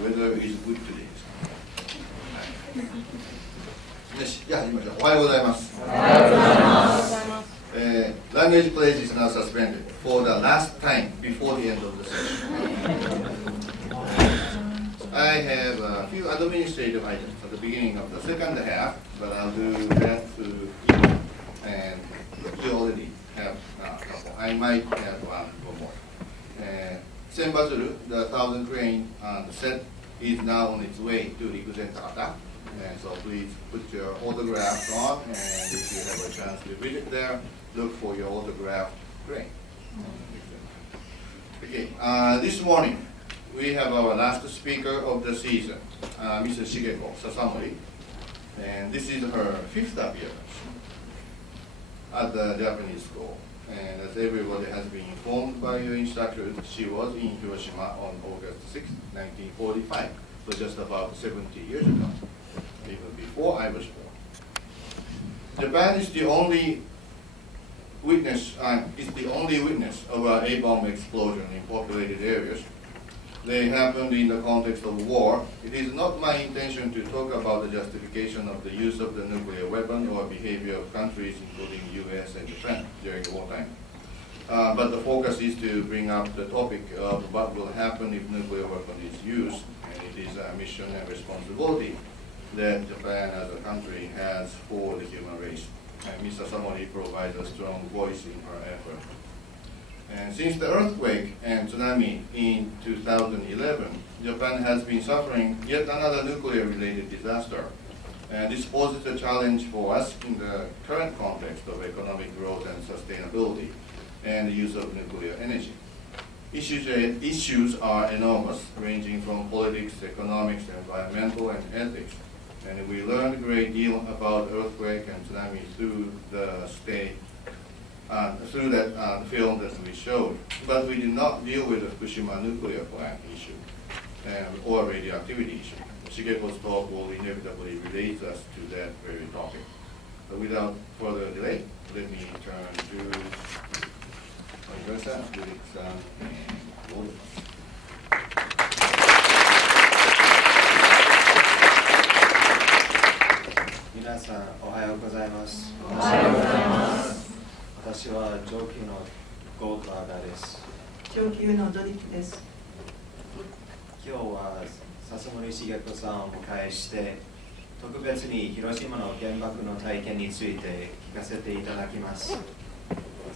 weather is good today. よし、じゃあ始めましょう。おはようございます。おはようございます。Language pledge is now suspended for the last time before the end of the session. I have a few administrative items at the beginning of the second half, but I'll do that to you. And you already have a couple. I might have one or more. Senbazuru, the 1,000 crane set, is now on its way to Rikuzen Takata. And so please put your autographs on, and if you have a chance to visit there, look for your autograph crane. Okay, this morning we have our last speaker of the season, Mrs. Shigeko Sasamori, and this is her 5th appearance at the Japanese school. And as everybody has been informed by your instructors, she was in Hiroshima on August 6, 1945, so just about 70 years ago, even before I was born. Japan is the only witness of an A-bomb explosion in populated areas. They happened in the context of war. It is not my intention to talk about the justification of the use of the nuclear weapon or behavior of countries, including US and Japan, during wartime. But the focus is to bring up the topic of what will happen if nuclear weapon is used, and it is a mission and responsibility that Japan as a country has for the human race. And Ms. Sasamori provides a strong voice in her effort. And since the earthquake and tsunami in 2011, Japan has been suffering yet another nuclear-related disaster. And this poses a challenge for us in the current context of economic growth and sustainability and the use of nuclear energy. Issues are enormous, ranging from politics, economics, environmental, and ethics. And we learned a great deal about earthquake and tsunami through that film that we showed. But we did not deal with the Fukushima nuclear plant issue or radioactivity issue. Shigeko's talk will inevitably relate us to that very topic. So without further delay, let me turn to Professor Felix and 皆さんおはようございます。おはようございます。私は上級のゴートアダです。上級のドリキです。今日は笹森茂子さんをお迎えして特別に広島の原爆の体験について聞かせていただきます。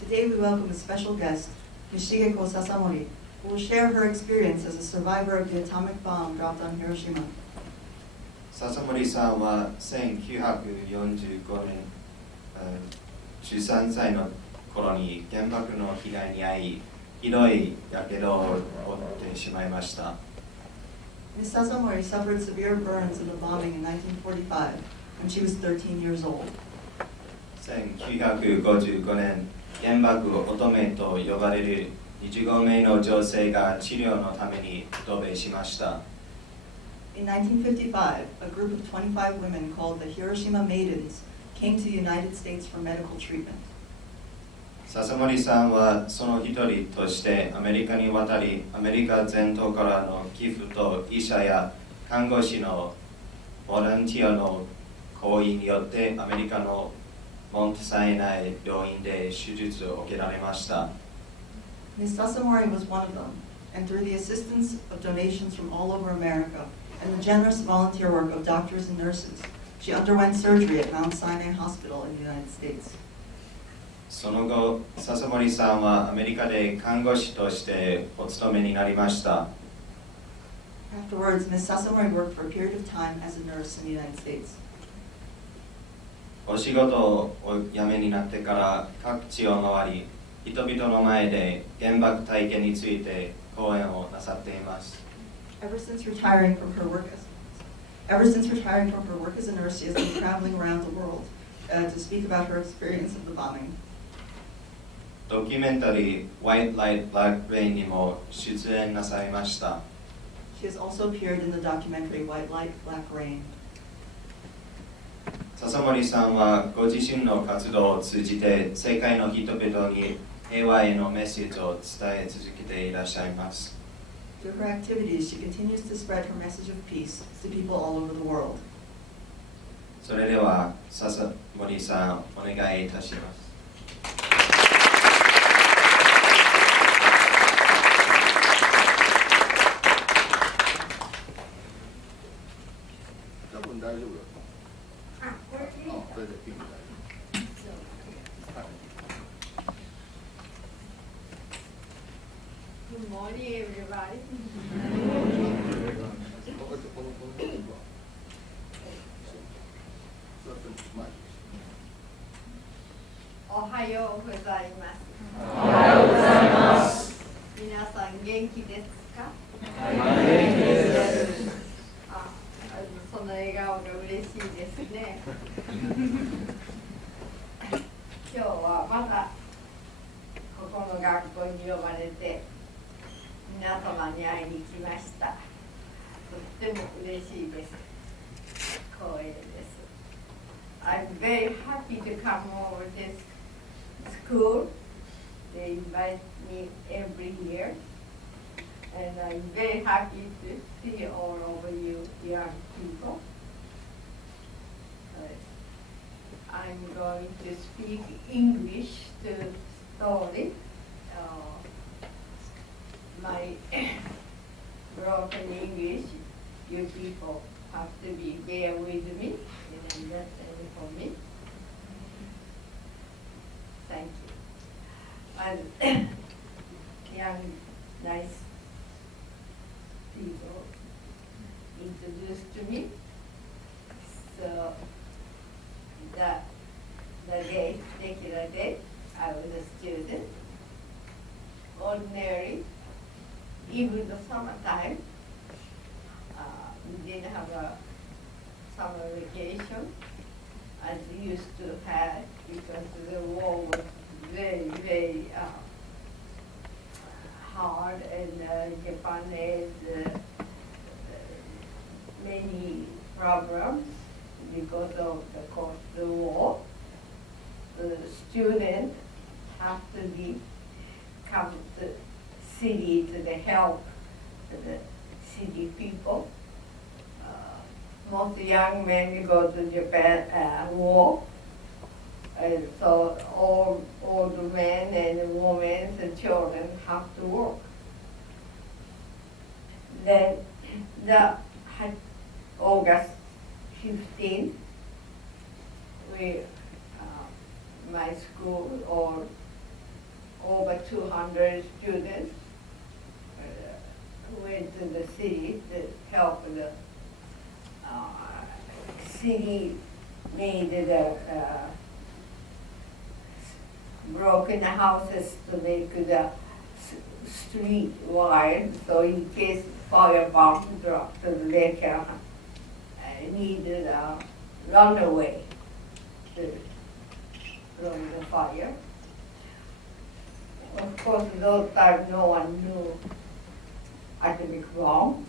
Today we welcome a special guest, Ms. Shigeko Sasamori, who will share her experience as a survivor of the atomic bomb dropped on Hiroshima. 笹森さんは1945年13歳の頃に原爆の被害に遭い、ひどいやけどを負ってしまいました。Ms. Sasamori suffered severe burns in the bombing in 1945 when she was 13 years old. 1955年、原爆乙女と呼ばれる25名の女性が治療のために渡米しました。In 1955, a group of 25 women called the Hiroshima Maidens came to the United States for medical treatment. 笹森さんはその一人としてアメリカに渡り、アメリカ全土からの寄付と医者や看護師のボランティアの行為によってアメリカのモンテサイナイ病院で手術を受けられました。Ms. Sasamori was one of them, and through the assistance of donations from all over America and the generous volunteer work of doctors and nurses, she underwent surgery at Mount Sinai Hospital in the United States. その後、笹森さんはアメリカで看護師としてお勤めになりました。Afterwards, Ms. Sasamori worked for a period of time as a nurse in the United States. お仕事を辞めになってから各地を回り、人々の前で原爆体験について講演をなさっています。Ever since retiring from her work as a nurse, she has been traveling around the world to speak about her experience of the bombing. ドキュメンタリー「White Light, Black Rain」にも出演なさいました。She has also appeared in the documentary White Light, Black Rain. 笹森さんはご自身の活動を通じて世界の人々に平和へのメッセージを伝え続けていらっしゃいます。Through her activities, she continues to spread her message of peace to people all over the world. それでは笹森さんお願いいたします。多分大丈夫だ。あ、これでいいか。これでピンク大丈夫。Good morning, everybody. おはようございます。おはようございます。皆さん元気ですか？元気です。その笑顔が嬉しいですね。今日はまたここの学校に呼ばれて皆様に会いに来ました。とっても嬉しいです。光栄です。I'm very happy to come over this school. They invite me every year. And I'm very happy to see all of you young people. I'm going to speak English to slowly. My broken English, you people have to be there with me and understand for me. Thank you. And young, nice people introduced to me. So the day, particular day, I was a student. Ordinary, even the summertime, we didn't have a summer vacation as we used to have because the war was very, very hard, and Japan had many problems because of the war. The students have to come to the city to help the city people. Most young men go to Japan war, and so all the men and women and children have to work. Then August 15th, my school, or over 200 students, went to the city to help the city made the broken houses to make the street wide, so in case fire bomb dropped, they can needed a runaway from the fire. Of course, those times no one knew atomic bomb.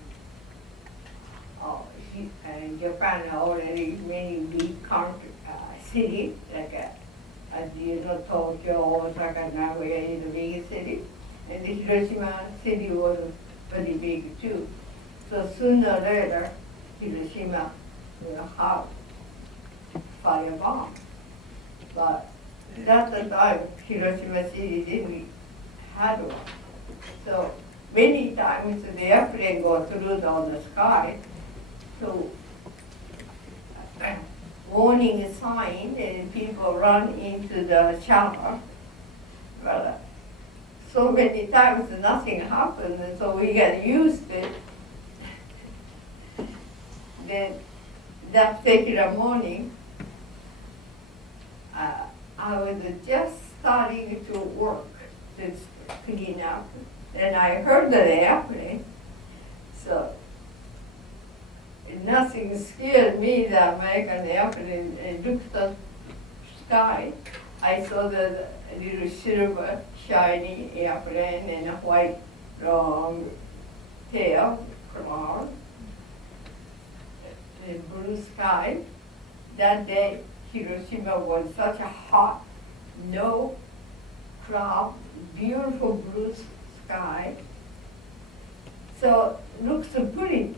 Japan already many big country, city, like as you know, Tokyo, Osaka, Nagoya is a big city, and the Hiroshima city was very big too. So sooner or later, Hiroshima will have fire bomb. But at the time, Hiroshima city didn't have one. So many times the airplane goes through the sky. So warning sign, and people run into the shower. But so many times nothing happened, and so we got used to it. Then that particular morning, I was just starting to work to clean up, and I heard the airplane. So nothing scared me, the American airplane. I looked at the sky. I saw the little silver, shiny airplane and a white, long tail cloud, the blue sky. That day, Hiroshima was such a hot, no cloud, beautiful blue sky. So looks pretty.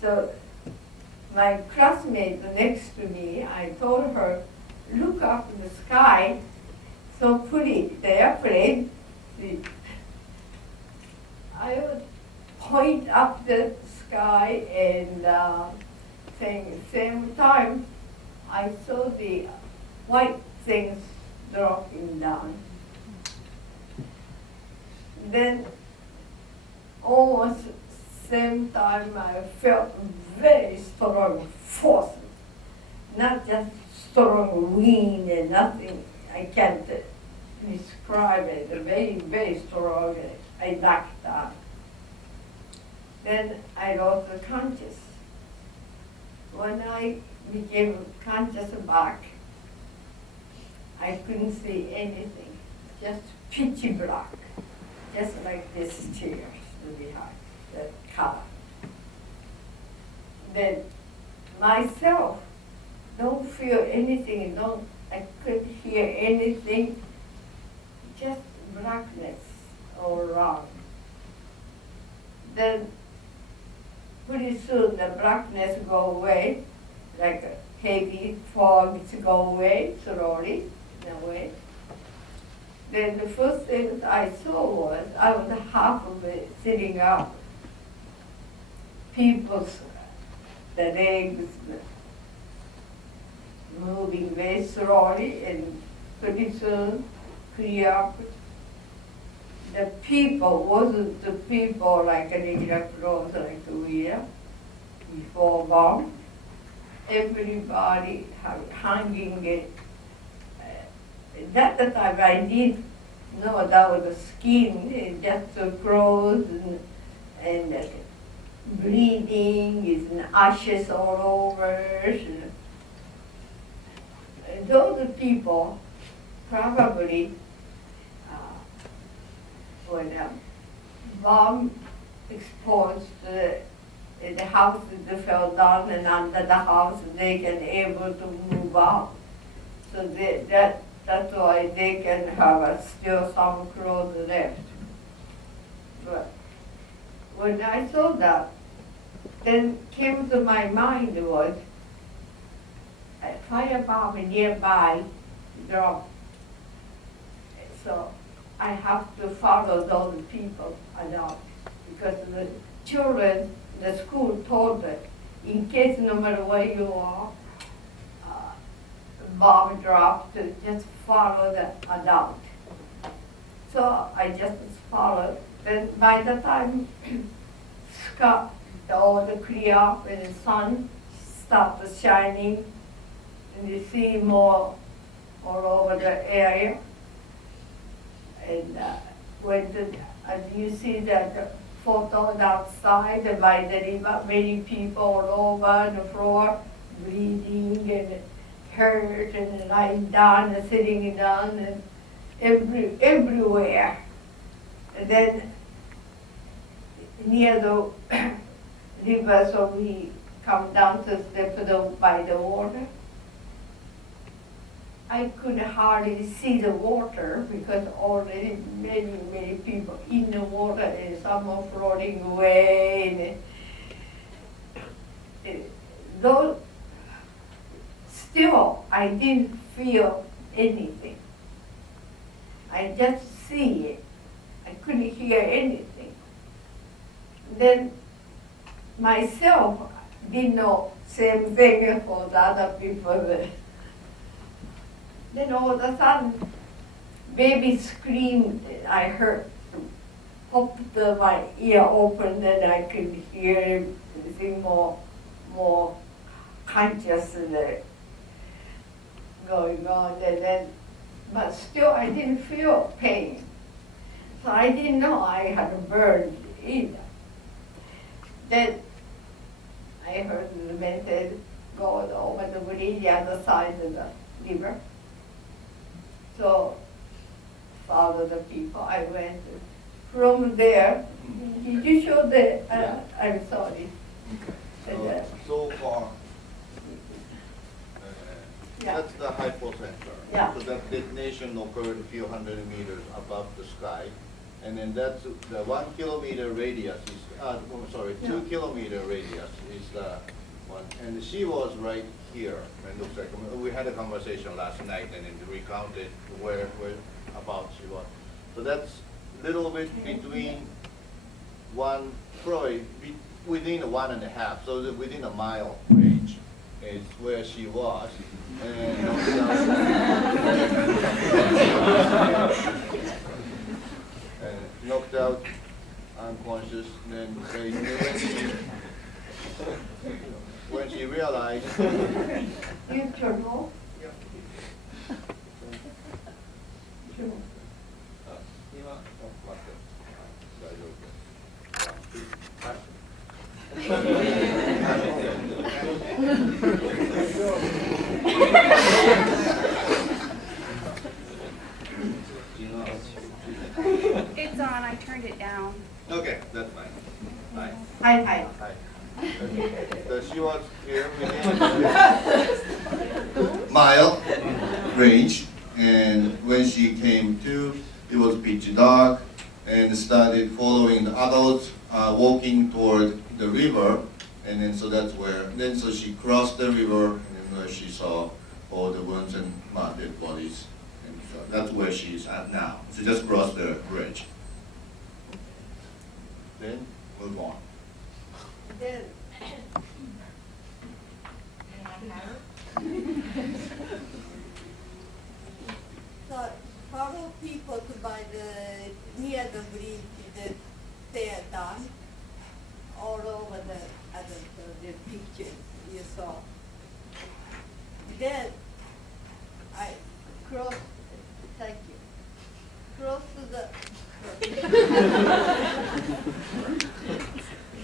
So my classmate next to me, I told her, look up in the sky, so pretty, the airplane. I would point up the sky and same time, I saw the white things dropping down. Then almost same time I felt very strong force, not just strong wind and nothing. I can't describe it. Very, very strong. I knocked down. Then I lost the conscious. When I became conscious back, I couldn't see anything, just pitchy black, just like this tears behind the color. Then myself don't feel anything, I couldn't hear anything, just blackness all around. Then pretty soon the blackness go away, like a heavy fog go away slowly, in a way. Then the first thing I saw was I was half of it sitting up. People's the legs moving very slowly, and pretty soon clear up. The people wasn't the people like a regular clothes like we wear before bomb. Everybody hanging it. That time I didn't know that was the skin, just the clothes and bleeding, and ashes all over. Those people probably when a bomb exposed the house that fell down, and under the house they can able to move out. So that's why they can have still some clothes left. But when I saw that, then came to my mind was a firebomb nearby dropped. So I have to follow those people around, because the children, the school told them, in case no matter where you are, bomb dropped, just follow the adult. So I just followed. Then by the time sky, all the clear up and the sun starts shining, and you see more all over the area. And as you see that photos outside by the river, many people all over the floor, bleeding and hurt and lying down and sitting down and everywhere. And then near the river, so we come down to step by the water. I could hardly see the water because already many people in the water and some are floating away. And though still I didn't feel anything. I just see it. I couldn't hear anything. Then myself didn't know same thing for the other people. Then all of a sudden, baby screamed. I heard, popped my ear open, and I could hear everything more conscious going on. And then, but still, I didn't feel pain, so I didn't know I had burned either. Then I heard the man said, go over the bridge, the other side of the river. So, follow the people. I went from there. Did you show the? I'm sorry. Okay. So far, that's the hypocenter. Yeah. So that detonation occurred a few hundred meters above the sky, And then that's the 1 kilometer radius is, 2 kilometer radius is the one. And she was right here. And looks like we had a conversation last night and then we counted where about she was. So that's a little bit between probably within 1.5, so within a mile range is where she was. And knocked out unconscious. Then when she realized. You trouble? It's on, I turned it down. Okay, that's fine. Bye. Hi, hi. Hi. So she was here within mile range, and when she came to, it was pitch dark, and started following the adults walking toward the river, and then so that's where. Then so she crossed the river, and then where she saw all the wounds and dead bodies, and so that's where she's at now. She just crossed the bridge. Then move on. Then, so follow people to by the near the bridge that they are done all over the pictures you saw. Then I crossed. Thank you. Cross the.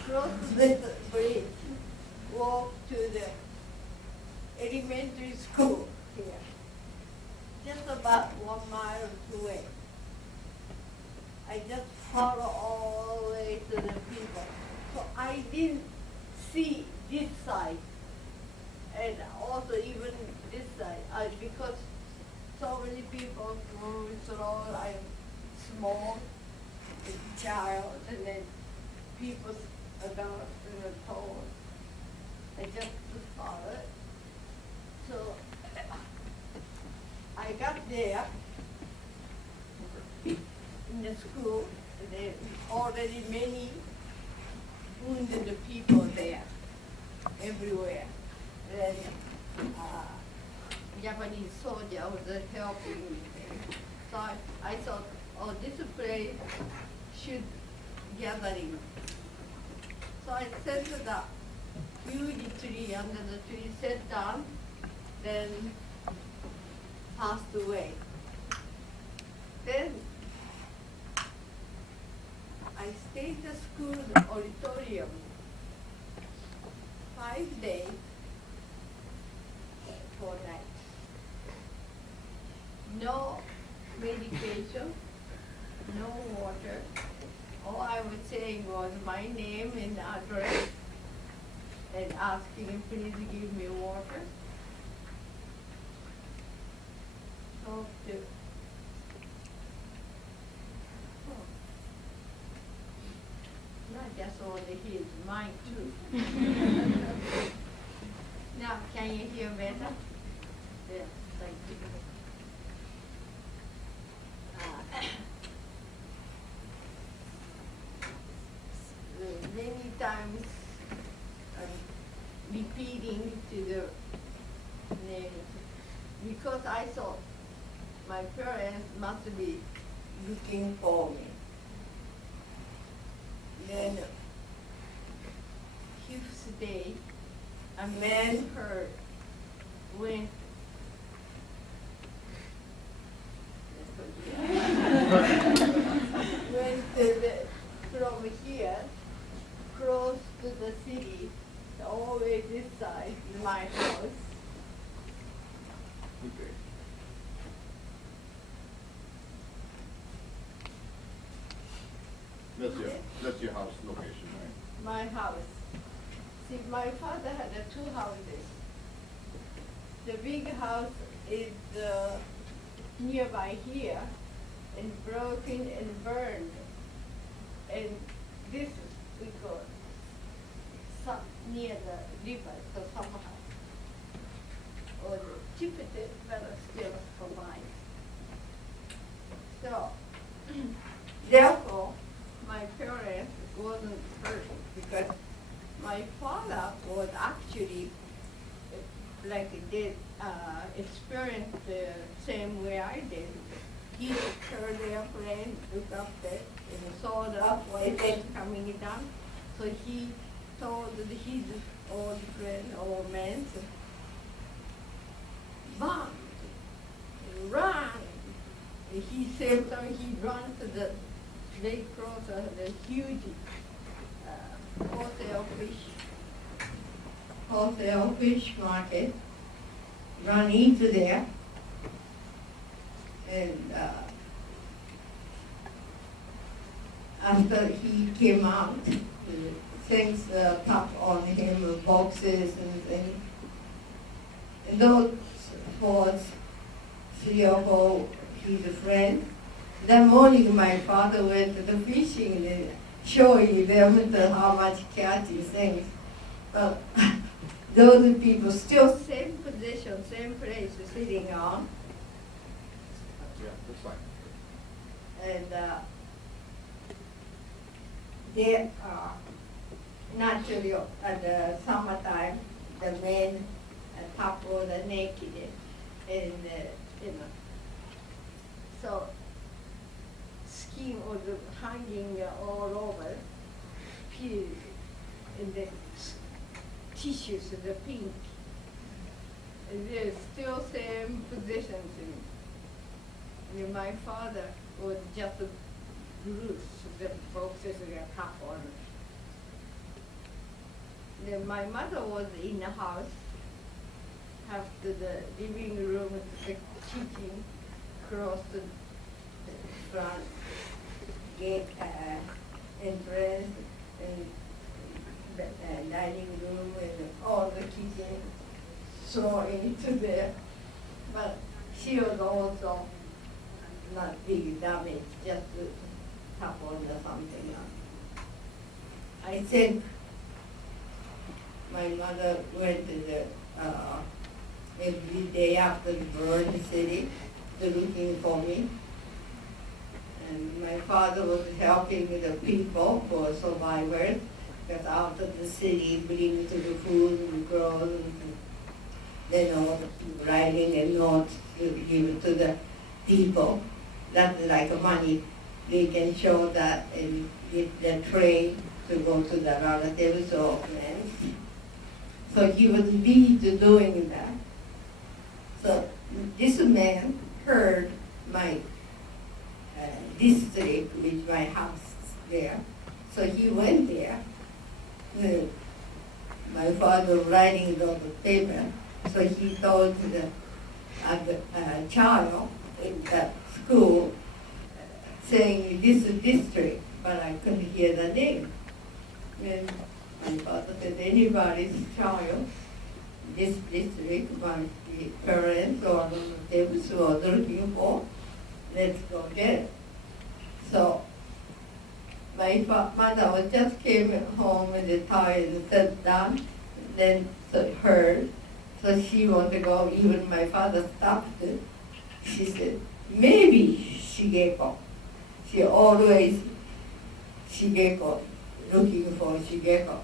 Cross the bridge, walk to the elementary school here, just about 1 mile away. I just follow all the way to the people. So I didn't see this side, and also even this side, because so many people moving slow, I'm small, a child, and then people adult and tall. I just followed. So I got there in the school, and there already many wounded people there, everywhere. And Japanese soldier was helping me there. So I thought, oh, this place should gathering. So I sat to the huge tree, under the tree, sat down, then passed away. Then I stayed in the school auditorium 5 days, 4 nights. No medication, no water. All I was saying was my name and address and asking, please give me water. Talk to. Not just only his, mine too. Now, can you hear better? Yeah, thank you. Many times repeating to the names because I thought my parents must be looking for me. Then, 5th day, a man heard went from here, close to the city, always this side, my house. Okay. That's your house location, right? My house. See, my father had 2 houses. The big house is nearby here, and broken and burned And this we call near the river, so somehow, or chipped it, but still survived. So, therefore, my parents wasn't hurt because my father was actually like did experience the same way I did. He heard the airplane, looked up there, and saw the plane coming down. So he told his old friend, old man, "Mom, run!" He said, so he ran to the very close to the huge wholesale fish market, run into there, and after he came out, things popped on him, boxes and things. And those was 3 or 4, he's a friend. That morning my father went to the fishing and showing them how much catching things. But those people still same position, same place sitting on. Yeah, that's fine. And they are naturally at the summertime, the men top or the naked, and so skin was hanging all over, and the tissues, the pink, and they're still same positions. And my father was just bruised, the boxes were top on. Then my mother was in the house, after the living room, the kitchen, across the front gate entrance, and the dining room, and all the kitchen thrown into there. But she was also not big damage, just tap on or something. I think my mother went to the every day after the burn city to looking for me. And my father was helping the people who are survivors, get out of the city, bring to the food and clothes, and then all the writing and notes to give to the people. That's like money. They can show that and get the train to go to the relatives or friends. So he was busy doing that. So this man heard my district with my house there. So he went there. My father writing it on the paper. So he told the child in that school saying this district, but I couldn't hear the name. And my father said, anybody's child, this district, my parents or relatives who are looking for, let's go get it. So my mother just came home and the tired and sat down, and then heard. So she wanted to go, even my father stopped it. She said, maybe Shigeko. She always, Shigeko, looking for Shigeko.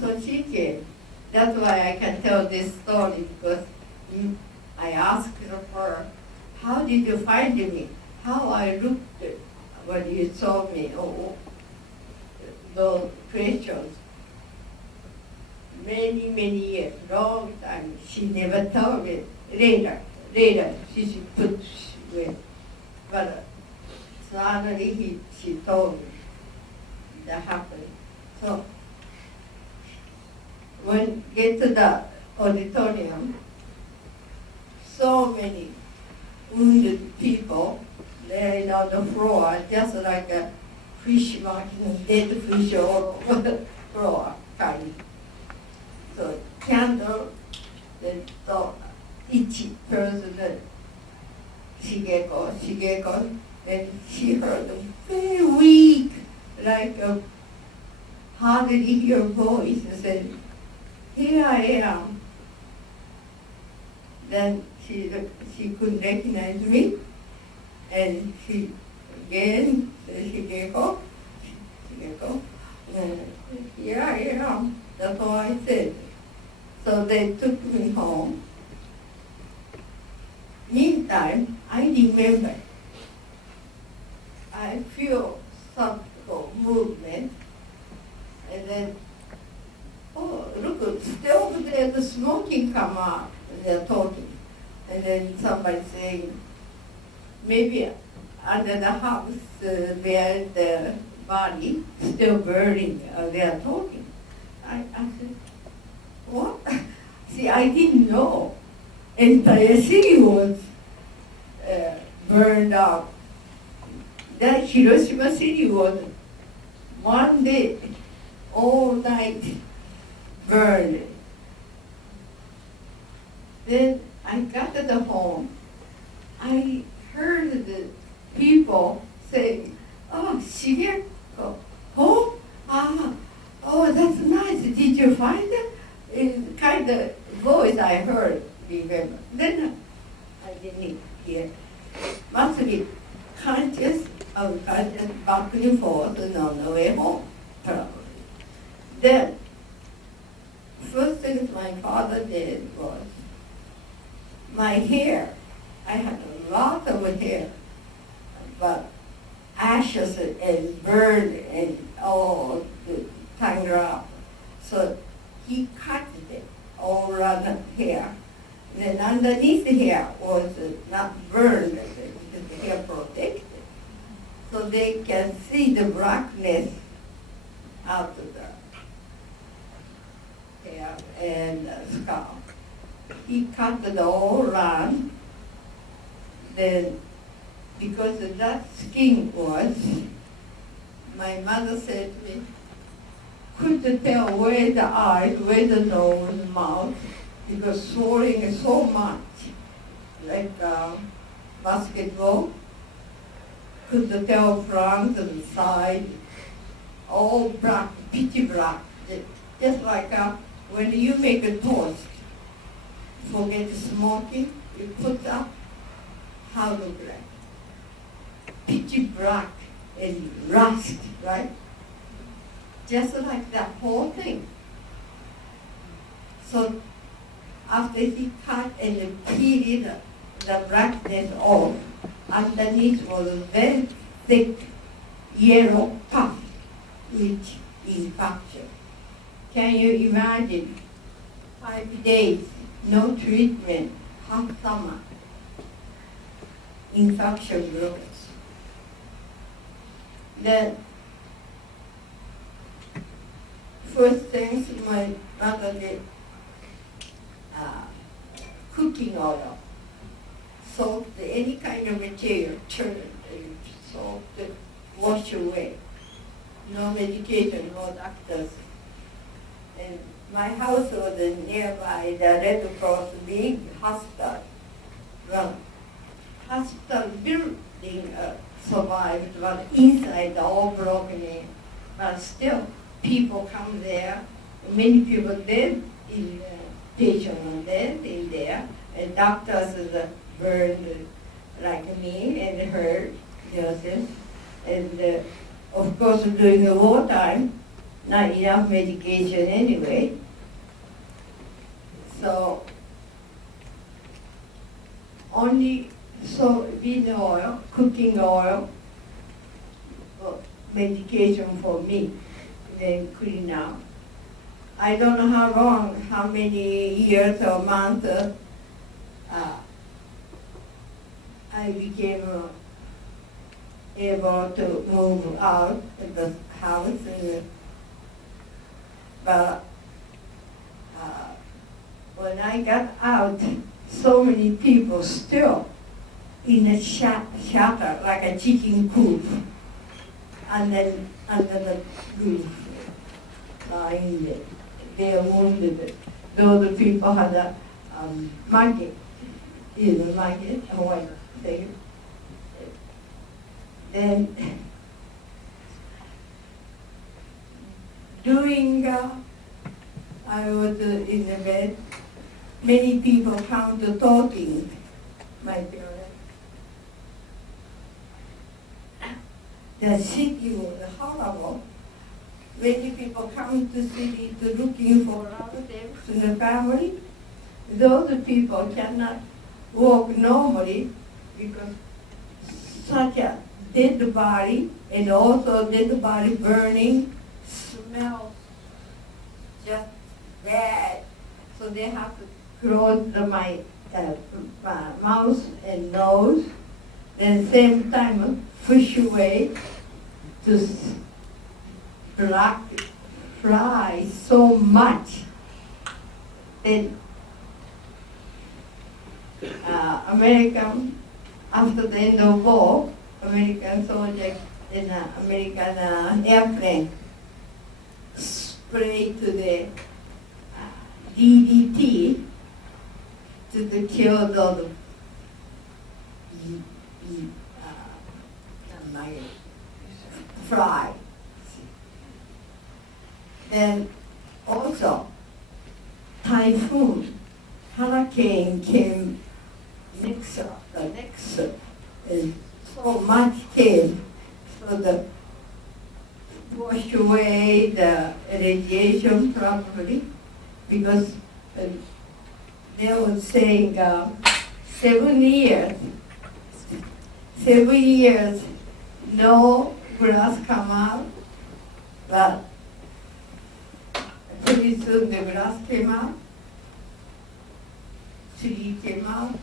So she came. That's why I can tell this story, because I asked her, how did you find me? How I looked when you saw me? Oh, those questions. Many, many years, long time, she never told me. Later, she put with. But suddenly she told me that happened. So when get to the auditorium, so many wounded people laying on the floor, just like a fish market, dead fish all over the floor, kind. So candle, then so each person that Shigeko, then she heard a very weak like a hardly hear voice and said, "Here I am." Then she couldn't recognize me, and she again said, "Shigeko, Shigeko." "Here I am." That's all I said. So they took me home. Meantime, I remember, I feel some movement, and then, oh, look, still over there, the smoking come out, and they're talking. And then somebody saying, maybe under the house where the body still burning, they are talking. I said, what? See, I didn't know. Entire city was burned up. That Hiroshima city was one day, all night burned. Then I got to the home. I heard the people saying, "Oh, Shigeko, oh, oh, that's nice. Did you find it?" It's kind of voice I heard, remember. Then I didn't hear. Must be conscious, unconscious, back and forth, and on the way home, probably. Then, first thing my father did was, my hair, I had a lot of hair, but ashes and burned and all tangled up. So he cut it all around the hair. Then underneath the hair was not burned, because the hair protected. So they can see the blackness out of the hair and scalp. He cut it all around. Then, because of that skin was, my mother said to me, couldn't tell where the eyes, where the nose, mouth, because swelling is so much, like basketball. Couldn't tell front and side, all black, pitchy black, just like when you make a toast, forget smoking, you put up, how look like? Pitchy black and rust, right? Just like that whole thing. So after he cut and peeled the blackness off, underneath was a very thick yellow puff, which infection. Can you imagine? 5 days, no treatment, hot summer, infection grows. Then, first things my mother did, cooking oil, salt, any kind of material, turn salt, wash away. No medication, no doctors. And my house was nearby the Red Cross big hospital. Well, hospital building survived, but inside all broken in. But still, people come there. Many people dead in patient dead in there, and doctors burned like me and her nurses. And of course, during the wartime, not enough medication anyway. So only soybean oil, cooking oil, medication for me, then clean out. I don't know how long, how many years or months I became able to move out of the house. But when I got out, so many people still in a shelter, like a chicken coop, and then under the roof, lying there. They are wounded. Those people had a maggot, maggot, a white thing. Then During I was in the bed, many people come to talking my parents. The city was horrible. Many people come to city to looking for relatives in the family. Those people cannot walk normally because such a dead body and also dead body burning smells just bad. So they have to close my mouth and nose, and same time push away to fly so much that American, after the end of war, American soldiers in an American airplane sprayed to the DDT to kill those fly. Then also typhoon, hurricane came next, and so much came, so the wash away the radiation probably, because they were saying 7 years, no grass come out, but pretty soon the grass came out, tree came out,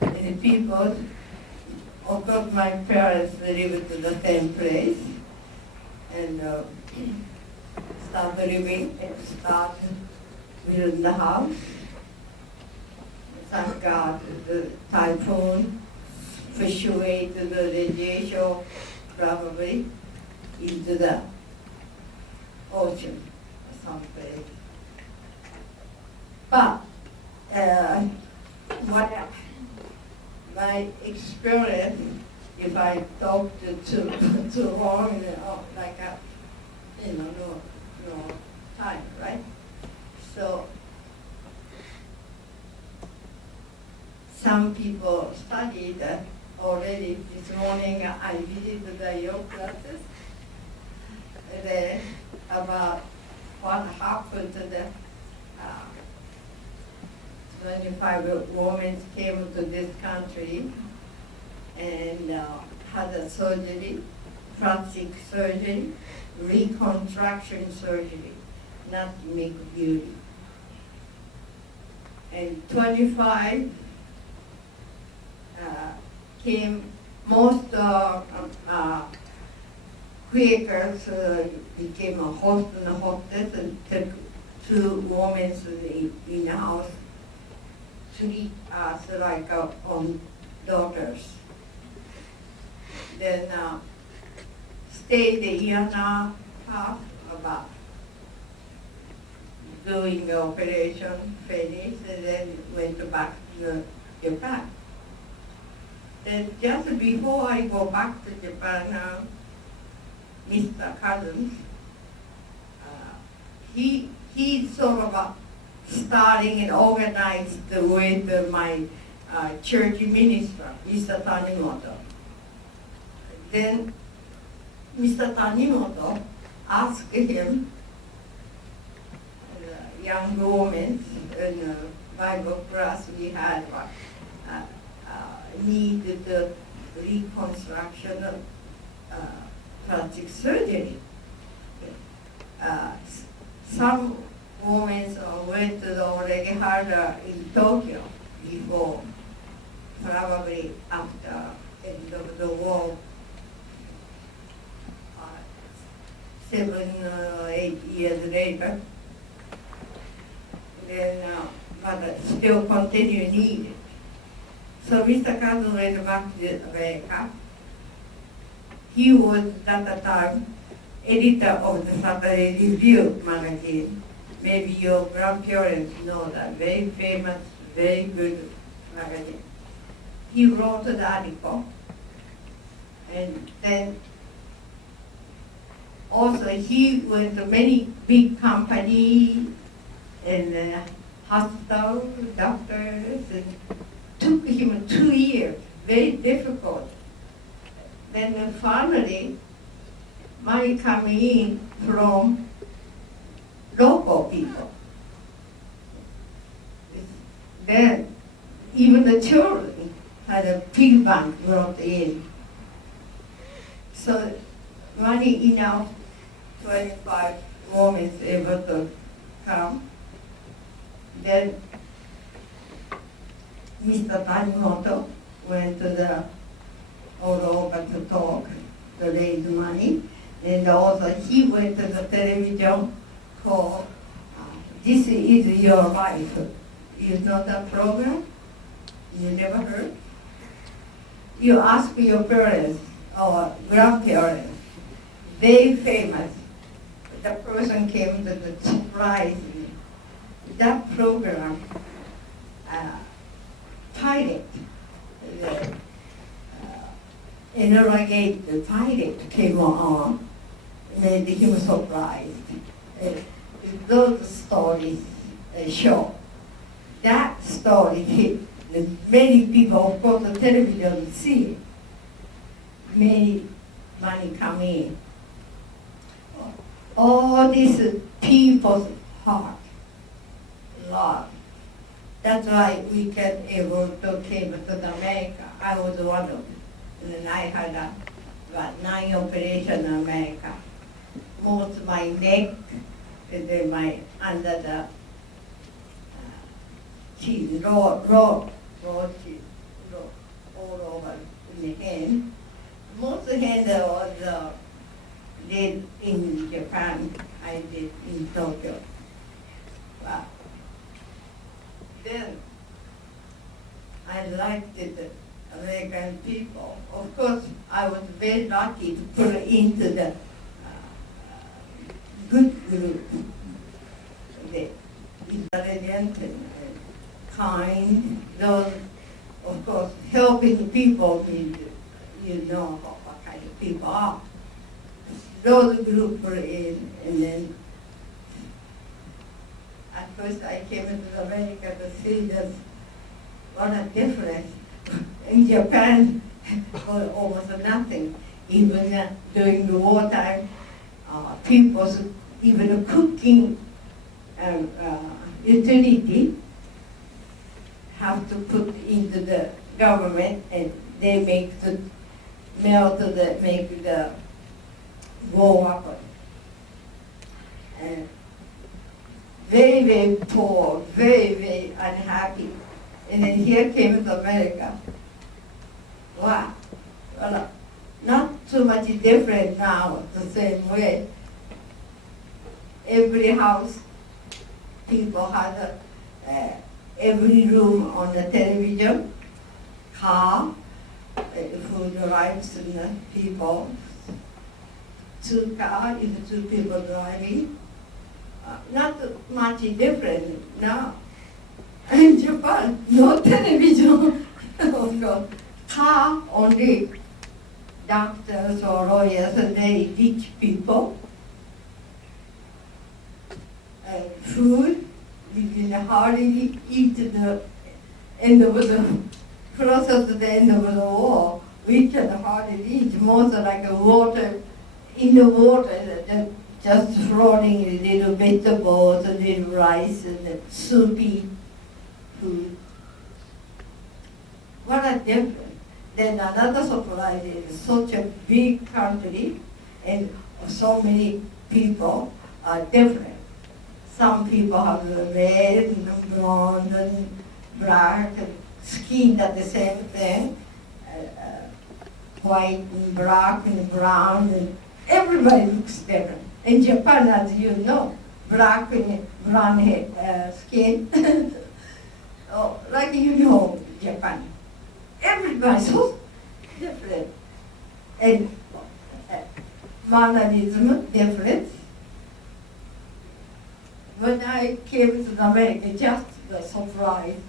and the people, of course my parents lived in the same place, and started living and started building the house. Thank God the typhoon pushed away to the radiation probably into the ocean or someplace. But what my experience, if I talk too long, like no time, right? So some people studied already this morning. I visited the yoga classes about what happened to the 25 women came to this country and had a surgery, plastic surgery, reconstruction surgery, not make beauty. And 25 came, most Quakers became a host and a hostess and took 2 women in the house, 3 like own daughters. Then stayed a year and a half about doing the operation, finished, and then went back to Japan. Then just before I go back to Japan, Mr. Cousins, he sort of starting and organized with my church minister, Mr. Tanimoto. Then Mr. Tanimoto asked him, young woman in Bible class we had, needed the reconstruction of plastic surgery. Some women went to the already had in Tokyo before, probably after end of the war, 7 or 8 years later. Then, but still continue needed. So Mr. Kazu went back to America. He was at the time editor of the Saturday Review magazine. Maybe your grandparents know that, very famous, very good magazine. He wrote the article, and then Also, he went to many big companies and hospital, doctors. It took him 2 years, very difficult. Then finally, money coming in from local people. Then even the children had a pig bank brought in. So money enough, 25 moments able to come. Then Mr. Tanimoto went to the all over to talk, to raise money. And also he went to the television called This Is Your Life. You know that program? You never heard? You ask your parents or grandparents, very famous. The person came to the surprise. That program, pilot, interrogate the pilot came on, made him surprised. Those stories show. That story hit many people, of course, the television see. Many money come in. All these people's heart, love. That's why we get able to came to America. I was one of them. And I had about 9 operations in America. Most my neck, and then my under the cheese, raw cheese, all over in the hand. Most hand was did in Japan. I did in Tokyo. Wow. Then I liked the American people. Of course, I was very lucky to put into the good group. The intelligent and kind, those, of course, helping people, you know what kind of people are. Those group were in, and then at first I came into America to see that what a difference. In Japan, was almost nothing. Even during the wartime, people, even cooking utility, have to put into the government, and they make make the war weapon. And very, very poor, very, very unhappy. And then here came to America. Wow. Well, not too much different now, the same way. Every house, people had every room on the television, car, who drives the people, 2 cars, if 2 people driving. Not much different now. In Japan, no television, of course. Car only, doctors or lawyers, and they rich people. Food, we can hardly eat the end of the, closer to the end of the war, we can hardly eat, most like water, in the water, just floating little vegetables, little rice, and soupy food. What a difference. Then another surprise is such a big country, and so many people are different. Some people have red and blonde and black and skin at the same thing, white and black and brown, and everybody looks different. In Japan, as you know, black and brown skin, oh, like you know, Japan. Everybody's so different. And mannerism different. When I came to America, just the surprise.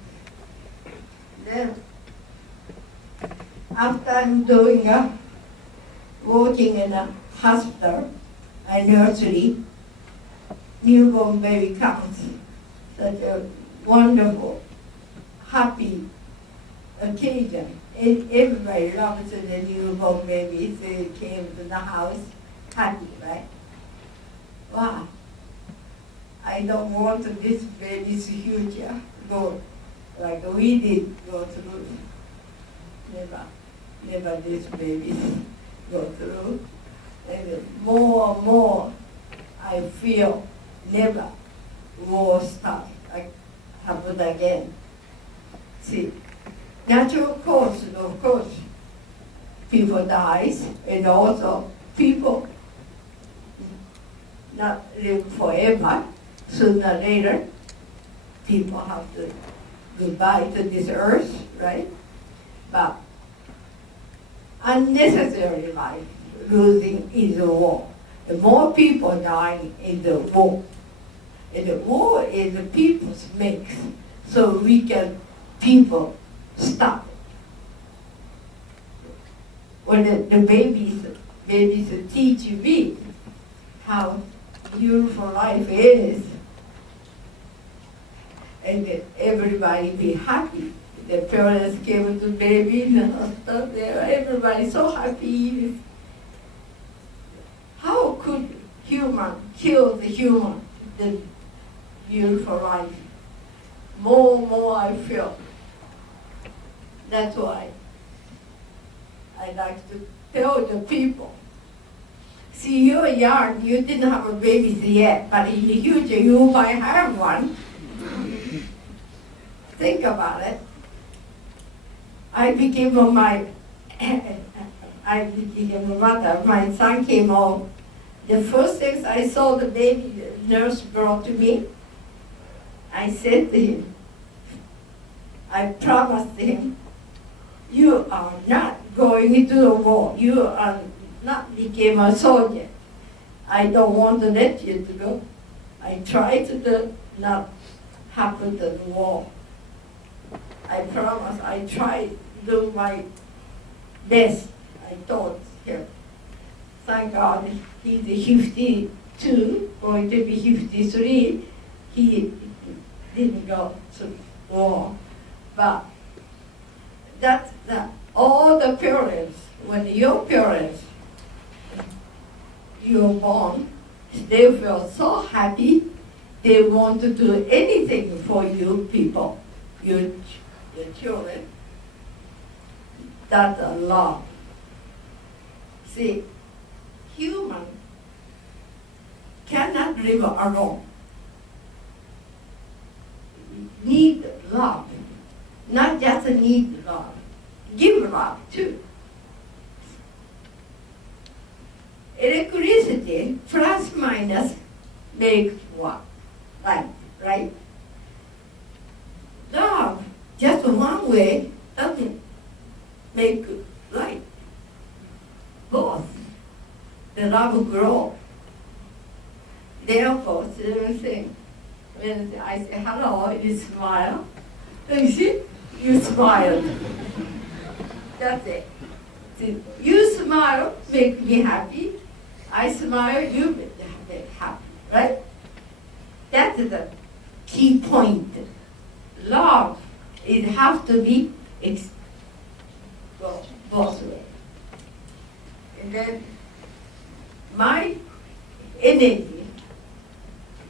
Then, after I'm working in a hospital, a nursery, newborn baby comes. Such a wonderful, happy occasion. Everybody loves the newborn babies. They came to the house happy, right? Wow. I don't want this baby's future go like we did go through. Never this baby go through. And more and more I feel never war start happen again. See, natural cause, of course, people dies, and also people not live forever. Sooner or later, people have to goodbye to this earth, right? But unnecessary life losing is a war. The more people dying is the war. And the war is the people's mix. So we can, people stop. When the babies teach me how beautiful life is, and everybody be happy. The parents came to babies and stuff there. Everybody so happy. How could human kill the human? The beautiful life. More and more I feel. That's why I like to tell the people. See, you're young, you didn't have a baby yet, but in the future you might have one. Think about it. I became a mother. My son came home. The first thing I saw the baby the nurse brought to me, I said to him, I promised him, you are not going into the war. You are not became a soldier. I don't want to let you to go. I try to do not happen to the war. I promise, I try to do my best. I told him. Thank God, he's 52, going to be 53. He didn't go to war. But that's all the parents, when your parents, you're born, they feel so happy, they want to do anything for you people, your children. That's a love. See, human cannot live alone. Need love. Not just need love. Give love too. Electricity, plus minus, makes what? Light, right? Love, just one way, doesn't make light. Both. The love grows. Therefore, same thing. When I say hello, you smile. You see? You smile. That's it. See, you smile, make me happy. I smile, you make me happy, right? That's the key point. Love, it has to be both ways. And then my energy,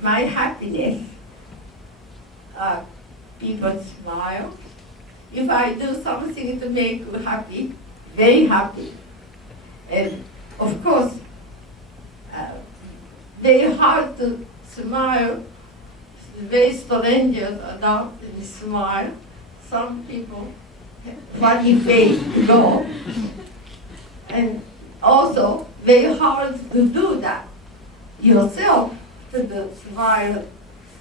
my happiness, people smile. If I do something to make you happy, very happy. And of course, very hard to smile. Very strangers adopt and smile. Some people have funny face to go. And also, very hard to do that yourself, to the smile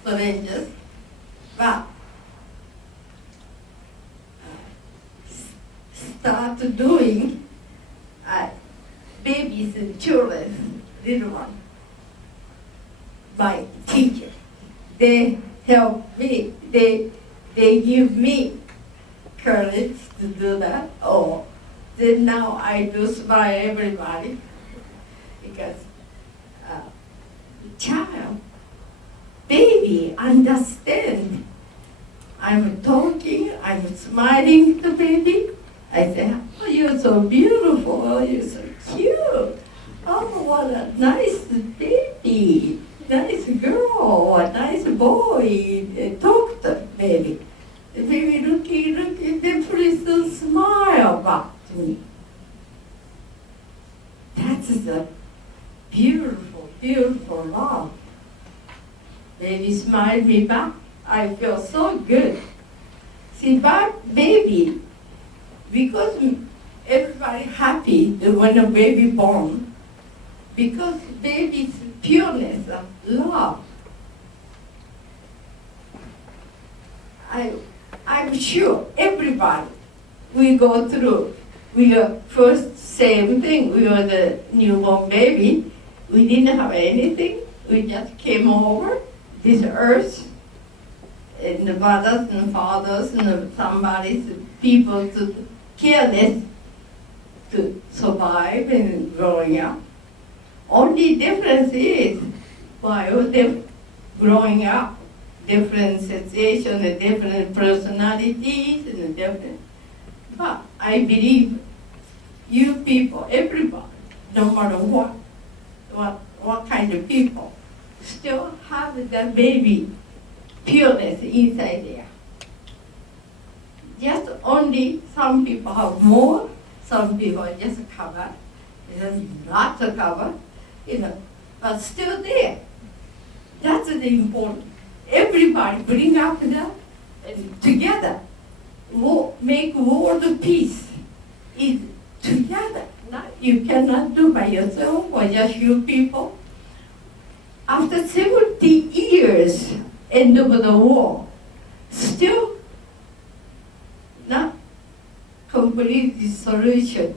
strangers. But start doing babies and children, little one, my teacher. They help me, they give me courage to do that. Oh, then now I do smile everybody because child, baby, understand. I'm talking, I'm smiling to baby. I say, oh, you're so beautiful, oh, you're so cute. Oh, what a nice baby, nice girl, a nice boy. Talk to baby. The baby looking, then please smile back to me. That's a beautiful, beautiful love. Baby smiled me back. I feel so good. See, but baby, because everybody happy when a baby born, because baby's pureness of love. I'm sure everybody we go through. We are first same thing. We were the newborn baby. We didn't have anything. We just came over this earth, and the mothers and fathers and somebody's people to careless to survive and growing up. Only difference is while they're growing up, different situations and different personalities and different. But I believe you people, everybody, no matter what kind of people, still have that baby pureness inside there. Just only some people have more, some people just cover, there's lots of cover, but still there. That's the important. Everybody bring up that and together, make world peace. Is together. You cannot do by yourself or just you people. After 70 years, end of the war, still not complete solution.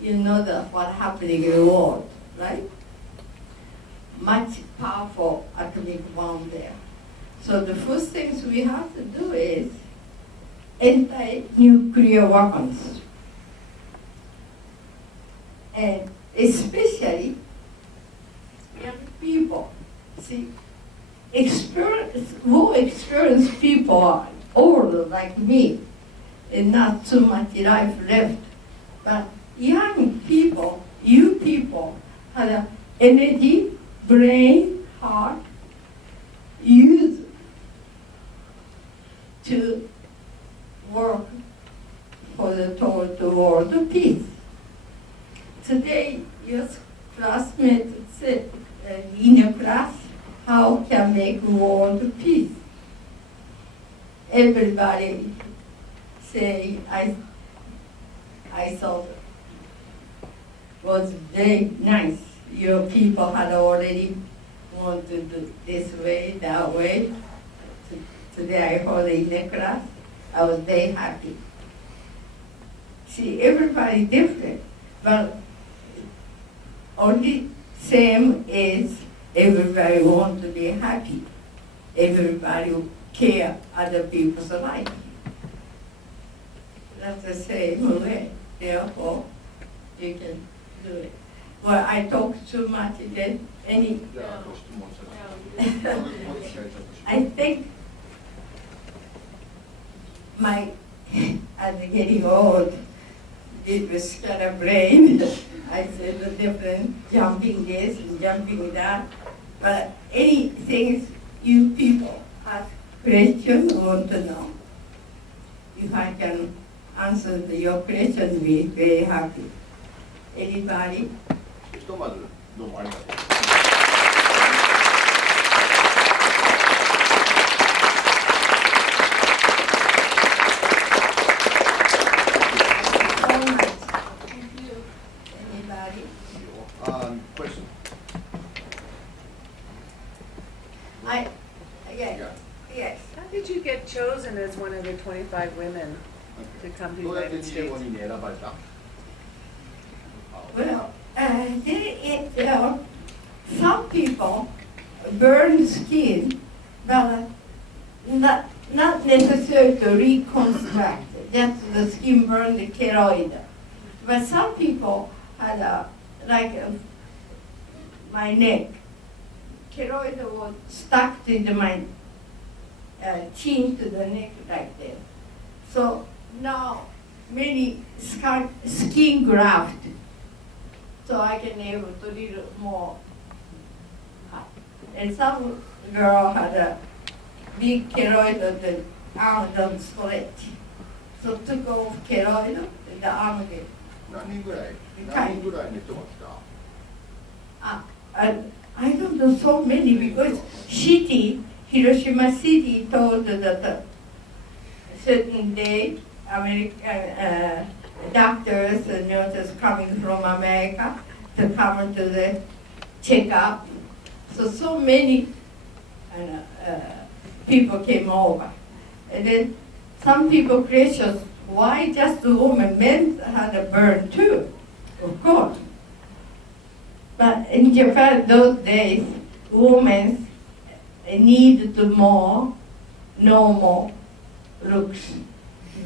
You know what happening in the world, right? Much powerful atomic bomb there. So the first things we have to do is anti-nuclear weapons. And especially young people, see, more experienced people are older like me, and not too much life left. But young people, you people, have energy, brain, heart, use to work for the total world peace. Today, your classmates said in a class, how can make world peace? Everybody say, I thought was very nice. Your people had already wanted to do this way, that way. Today I heard in the class, I was very happy. See, everybody different, but only same is everybody want to be happy. Everybody care other people's life. That's the same way. Therefore, you can do it. Well, I talk too much. Then I think as getting old, it was kind of brain. I said the different jumping this and jumping that. But anything you people ask questions want to know, if I can answer your question, be very happy. Anybody? ひとまずどうもありがとう。Question. Yes. How did you get chosen as one of the 25 women to come to the どうやって United States? 25人に選ばれた Well, some people burn skin, but not necessarily to reconstruct. Just the skin burned the keloid. But some people had my neck keloid was stuck to my chin to the neck like that. So now many skin graft, so I can able to little more. And some girl had a big keloid of the arm don't stretch. So took off keloid, the arm get. 何人ぐらい熱持ってた I don't know so many because Hiroshima city told that a certain day American doctors and nurses coming from America to come to the checkup. So many people came over. And then some people questioned, why just the woman? Men had a burn too, of course. But in Japan those days, women needed more normal looks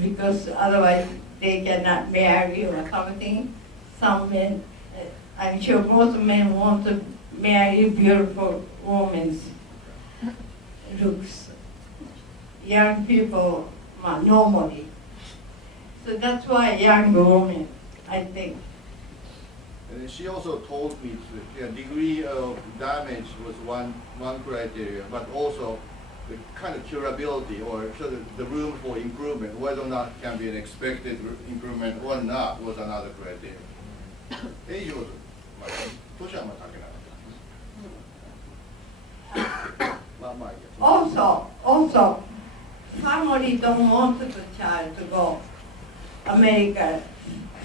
because otherwise they cannot marry or something. Some men, I'm sure most men want to marry beautiful women's looks. Young people, normally. So that's why young women, I think. And she also told me the degree of damage was one criteria, but also the kind of curability or sort of the room for improvement, whether or not can be an expected improvement or not, was another criteria. Age was, 年はあんまりかけなかった。まあまあいいや。Also, family don't want the child to go America,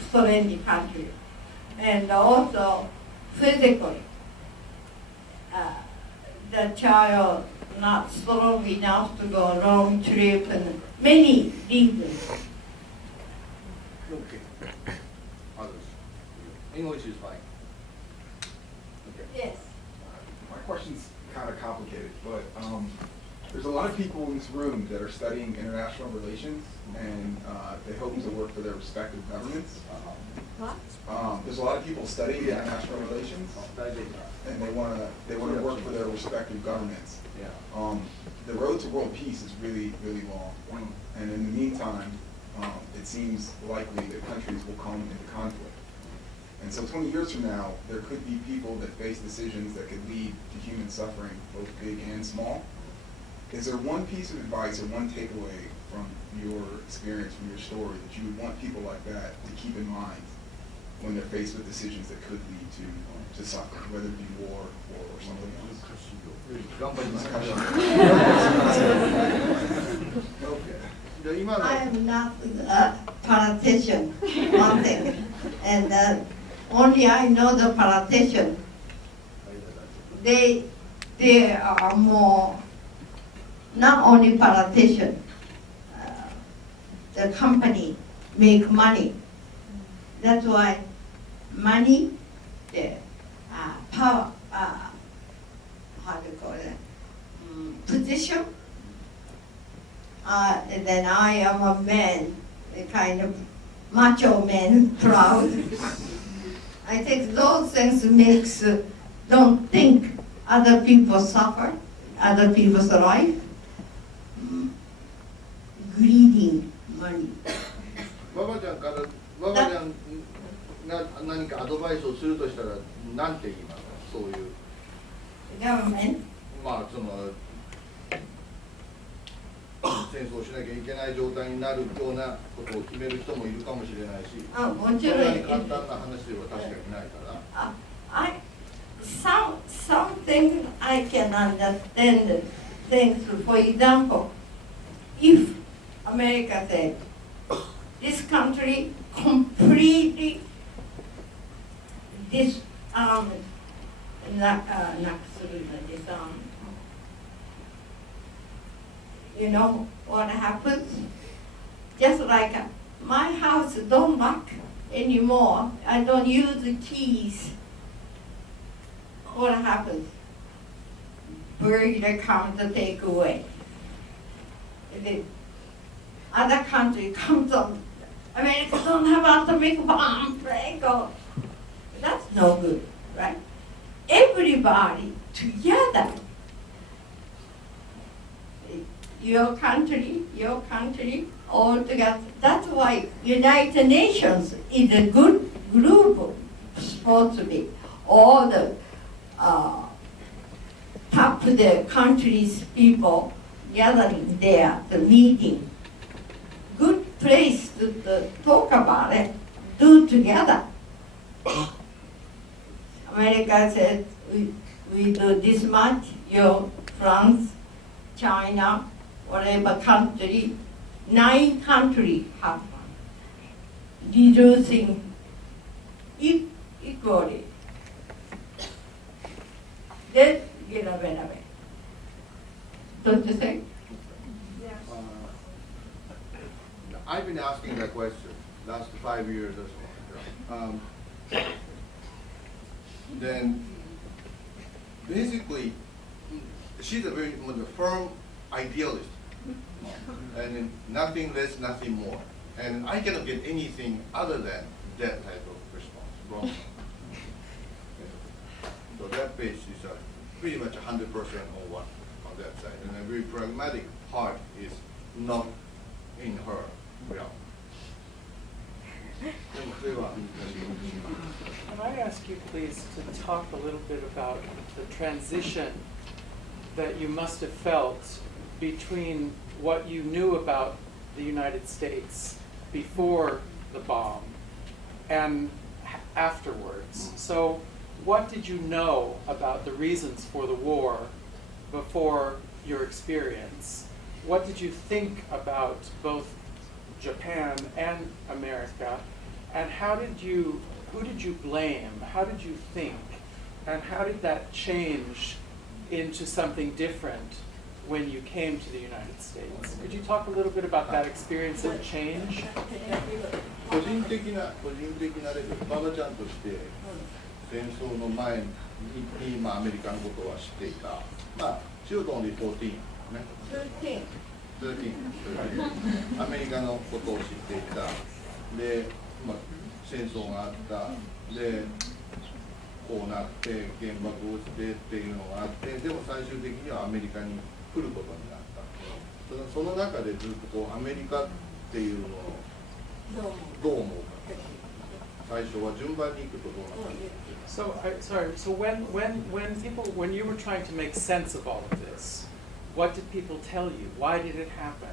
strange country. And also, physically, the child not strong enough to go long trip and many reasons. Okay. Others. English is fine. Okay. Yes. My question's kind of complicated, but there's a lot of people in this room that are studying international relations, and they hope to work for their respective governments. There's a lot of people studying international relations, and they want to work for their respective governments. Yeah. The road to world peace is really, really long, and in the meantime, it seems likely that countries will come into conflict. And so 20 years from now, there could be people that face decisions that could lead to human suffering, both big and small. Is there one piece of advice or one takeaway from your experience, from your story, that you would want people like that to keep in mind when they're faced with decisions that could lead to suffering, whether it be war or something else? I am not a politician, one thing. And only I know the politician. They are more, not only politician, the company make money. That's why money, the power, how do you call it, position. And then I am a man, a kind of macho man, proud. I think those things makes, don't think other people suffer, other people's life, greedy money. 馬場ちゃんから馬場ちゃんが何かアドバイスをするとしたら何て言いますか、そういう。Government. まあその戦争しなきゃいけない状態になるようなことを決める人もいるかもしれないし、もちろん。そんなに簡単な話では確かにないから。Something I can understand things. For example, if America said this country completely disarmed, disarmed. You know what happens? Just like my house don't lock anymore. I don't use the keys. What happens? Burglar come to take away. The other country comes up. America don't have atomic bomb. That's no good, right? everybody together. Your country, all together. That's why United Nations is a good group supposed to be. All the top of the country's people gathering there, the meeting. Good place to talk about it, do together. America said, we do this much, France, China, whatever country, 9 countries have reducing equally. Let's get a better way. Don't you think? I've been asking that question last 5 years or so. Then, basically, she's a very firm idealist, and then nothing less, nothing more. And I cannot get anything other than that type of response from her. So that page is pretty much 100% on that side, and a very pragmatic heart is not in her realm. Can I ask you please to talk a little bit about the transition that you must have felt between what you knew about the United States before the bomb and afterwards? So what did you know about the reasons for the war before your experience? What did you think about both Japan and America? And who did you blame? How did you think? And how did that change into something different when you came to the United States? Could you talk a little bit about that experience of change? 個人的なレベル、馬場ちゃんとして戦争の前に、アメリカのことは知っていた。she was only 14ね。13。アメリカのことを知っていた。で、戦争があった。で、こうなって原爆をしてっていうのがあって、でも最終的にはアメリカに来ることになった。その中でずっとアメリカっていうのをどう思うか。最初は順番に行くとどうなるか。So when you were trying to make sense of all of this, what did people tell you? Why did it happen?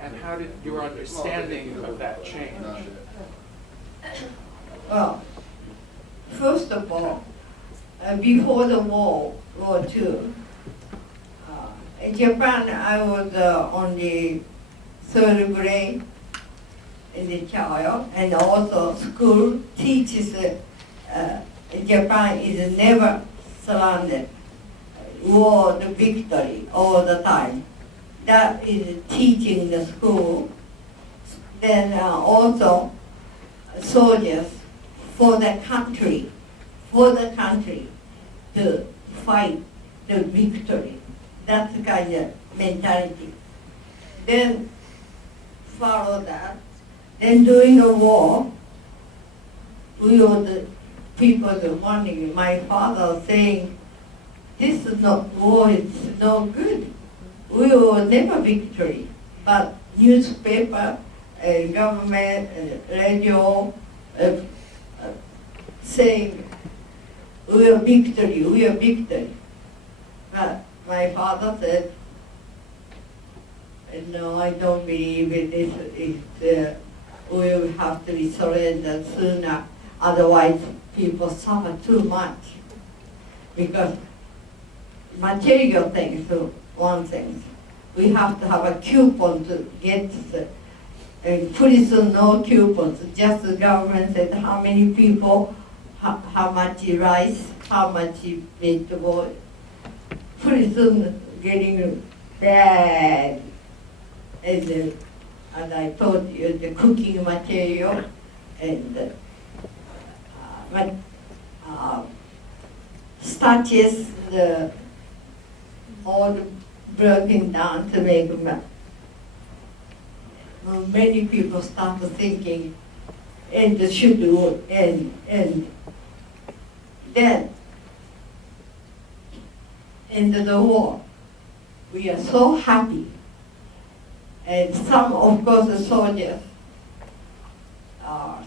And how did your understanding of that change? Well, first of all, before the World War II, in Japan, I was only 3rd grade in the child, and also school teaches Japan is never surrounded, war the victory all the time. That is teaching the school. Then also soldiers for the country to fight the victory. That's the kind of mentality. Then follow that. Then during the war, we were the people warning my father saying, this is not war, it's no good. We will never victory. But newspaper, government, radio, saying, we are victory. But my father said, no, I don't believe it. We will have to be surrendered sooner, otherwise people suffer too much. Because material things, one thing, we have to have a coupon to get pretty soon no coupons, just the government said how many people, how much rice, how much vegetable. Pretty soon getting bad. And as I told you, the cooking material and starches, all broken down to make them. Many people start thinking, and should do, and then ended the war. We are so happy. And some, of course, the soldiers,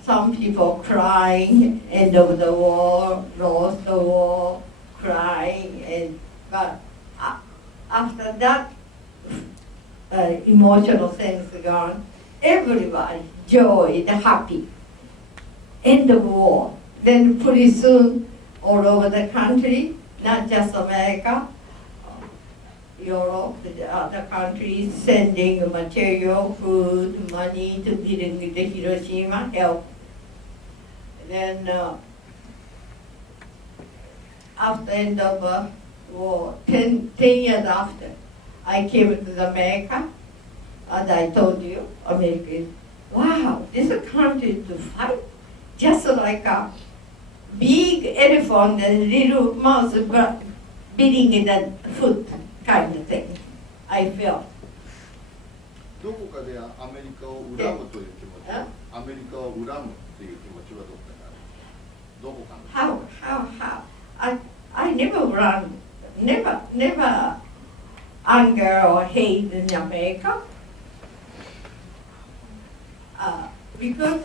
some people crying, end of the war, lost the war, crying, but after that emotional things gone, everybody joyed, happy. End of war. Then pretty soon, all over the country, not just America, Europe, the other countries sending material, food, money to building the Hiroshima, help. Then after end of war, 10 years after, I came to America, as I told you, America, wow, this country to fight, just like a big elephant and little mouse beating in the foot kind of thing. I felt. どこかでアメリカを恨むという気持ち、アメリカを恨むという気持ちはどこかにある。どこかに。How? I never run, never anger or hate in America. Because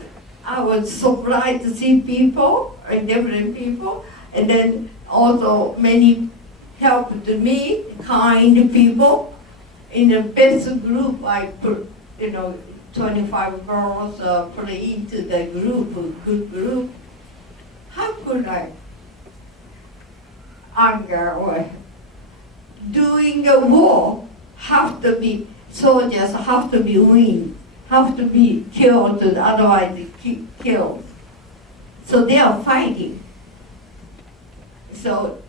I was surprised to see people, and different people, and then also many helped me, kind people. In the best group, I put, 25 girls put into the group, good group. How could I anger or doing a war have to be, soldiers have to be win, have to be killed, otherwise killed. So they are fighting. So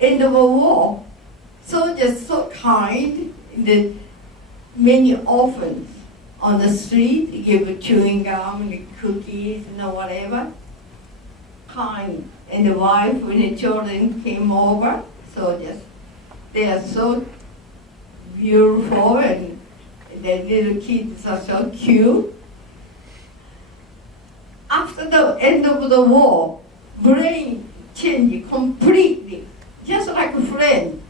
end of a war, soldiers so kind that many orphans on the street give chewing gum and cookies and whatever. Kind. And the wife when the children came over, soldiers, they are so beautiful and the little kids are so cute. After the end of the war, brain changed completely, just like a friend.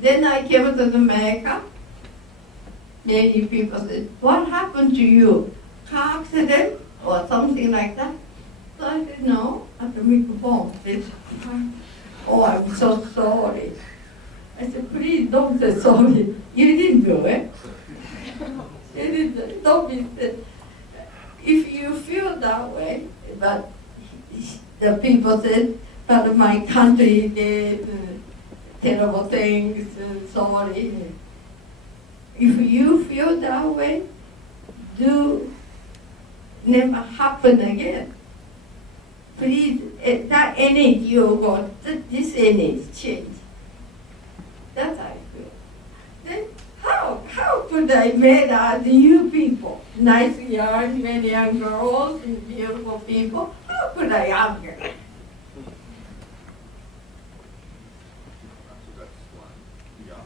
Then I came to America. Many people said, what happened to you? Car accident or something like that? So I said, no, at the microphone. Oh, I'm so sorry. I said, please don't say sorry. You didn't do it. You didn't. Don't be. If you feel that way, but the people said, but my country did terrible things, sorry. If you feel that way, do never happen again. Please, that energy you got, this energy change. That's how I feel. Then how could I make out you people, nice young, many young girls and beautiful people, how could I anger? So that's one. Yeah.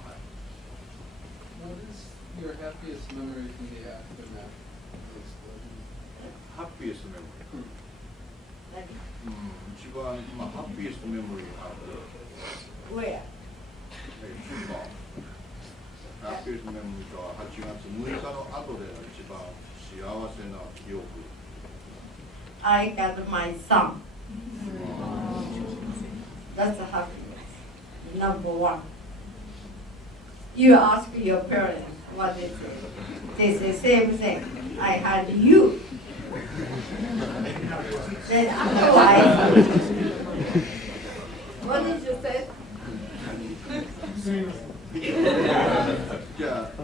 What is your happiest memory from the aftermath of the explosion? Happiest memory. 一番今ハッピーストメモリーがある。Where? ハッピーストメモリーは8月6日の後で一番幸せな記憶。I got my son. That's a happiness. Number one. You ask your parents what they say. They say same thing. I had you. Then otherwise, what did you say? じゃあ、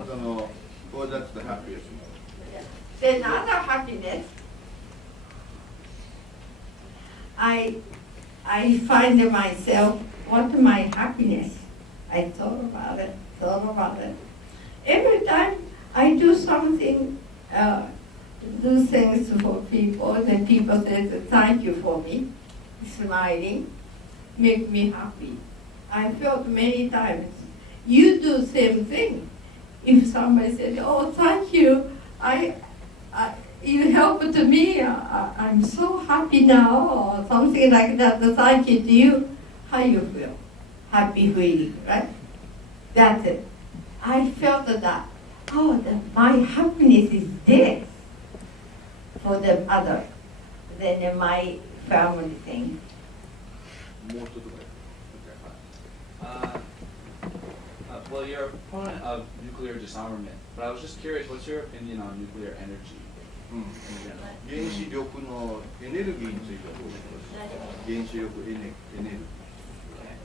well, that's the happiest moment. Then other happiness, I find myself, what my happiness? I thought about it. Every time I do something, do things for people, and people say thank you for me, smiling, make me happy. I felt many times, you do same thing. If somebody said, oh, thank you, you helped me, I'm so happy now, or something like that, thank you to you, how you feel? happy feeling, right? That's it. I felt that, my happiness is this for the other than my family thing. Well, you're a proponent of nuclear disarmament, but I was just curious, what's your opinion on nuclear energy in general? 原子力のエネルギーについてはどう思いますか？原子力エネルギー。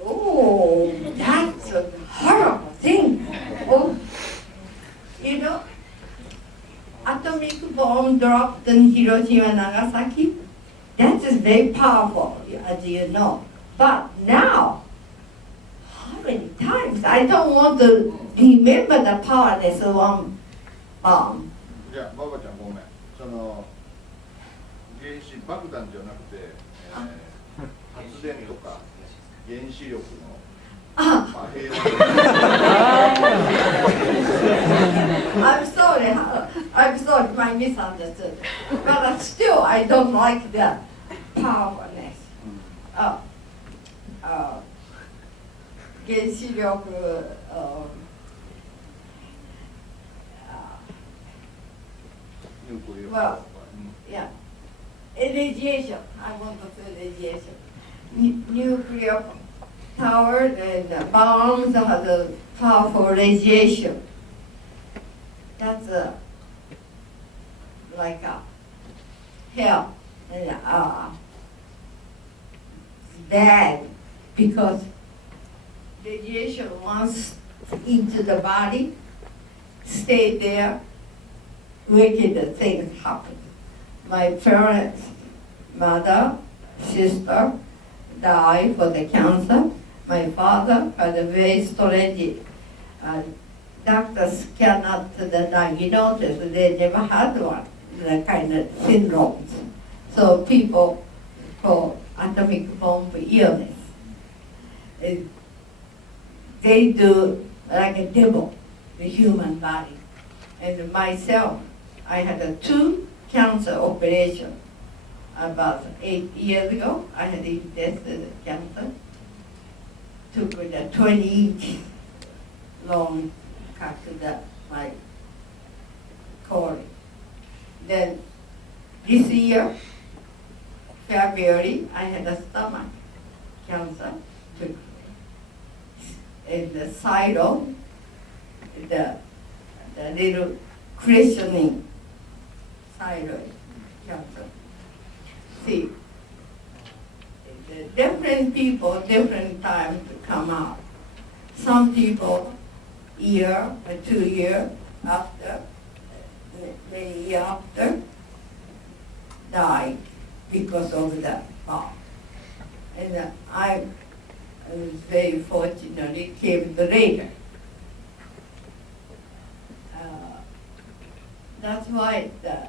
Oh, that's a horrible thing. Oh, you know, atomic bomb dropped in Hiroshima and Nagasaki. That is very powerful, as you know. But now, how many times? I don't want to remember the powerless one bomb. じゃあ、ババちゃんごめん。その原子爆弾じゃなくて、発電とか原子力の平和。I'm sorry, I misunderstood. But still, I don't like the powerfulness. 原子力、well, yeah, radiation. I want to say radiation. Nuclear power and bombs have a powerful radiation. That's like a hell, and bad because radiation once into the body, stay there, wicked things happen. My parents, mother, sister died for the cancer. My father had a very strange, doctors cannot diagnose, they never had one, the kind of syndromes. So people call atomic bomb illness. They do like a devil, the human body. And myself, I had 2 cancer operations. About 8 years ago, I had tested cancer. Took 20 inches long cut to my colon. Then this year, February, I had a stomach cancer. Took in the side of the little questioning thyroid cancer. See, the different people, different times to come out. Some people, year or 2 years after, many years after, die because of the bomb. And I was very fortunate, it came later. That's why the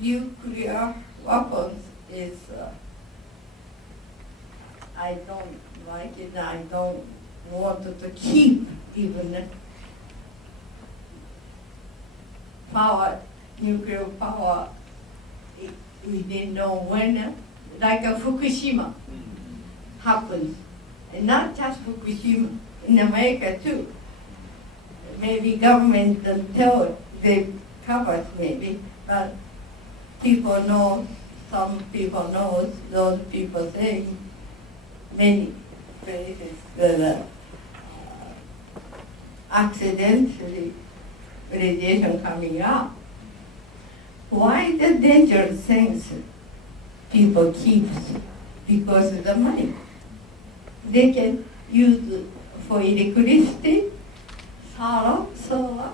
nuclear weapons is, I don't like it, I don't want to keep even power, nuclear power. We didn't know when, like a Fukushima happens, and not just Fukushima, in America too. Maybe government don't tell, they cover maybe, but people know, some people know, those people saying many places that accidentally radiation coming out. Why the dangerous things people keep? Because of the money. They can use for electricity, solar,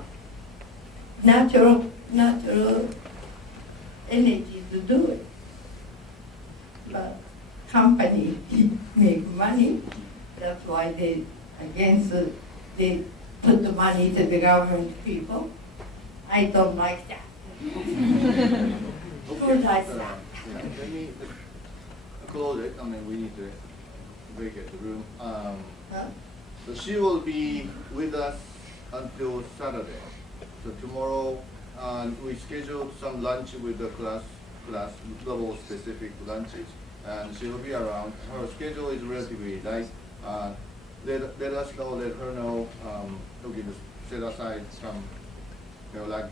natural energy to do it. But company make money, that's why they put the money to the government people. I don't like that. Who likes that? Let me close it. I mean, we need to vacate the room. So she will be with us until Saturday. So tomorrow we scheduled some lunch with the class class level specific lunches, and she will be around. Her schedule is relatively light. Let us know, let her know. Okay, just set aside some, like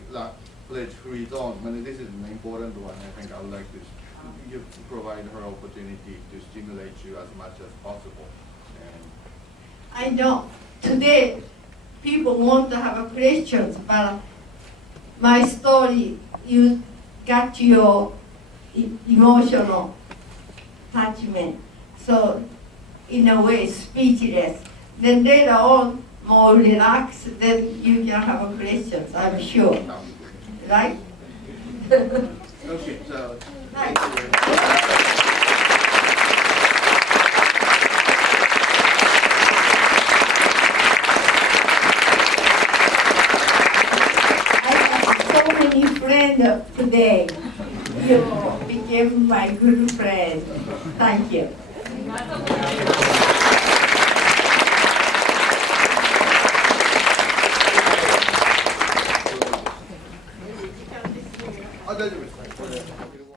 pledge-free zone. I mean, this is an important one. I think I would like to provide her opportunity to stimulate you as much as possible. And I know today people want to have a questions, but my story, you got your emotional attachment. So in a way, speechless. Then later on, more relaxed, then you can have a questions, I'm sure. Right? okay, so Right. thank you very much. So many friends today. You became my good friend. Thank you. 大丈夫ですか。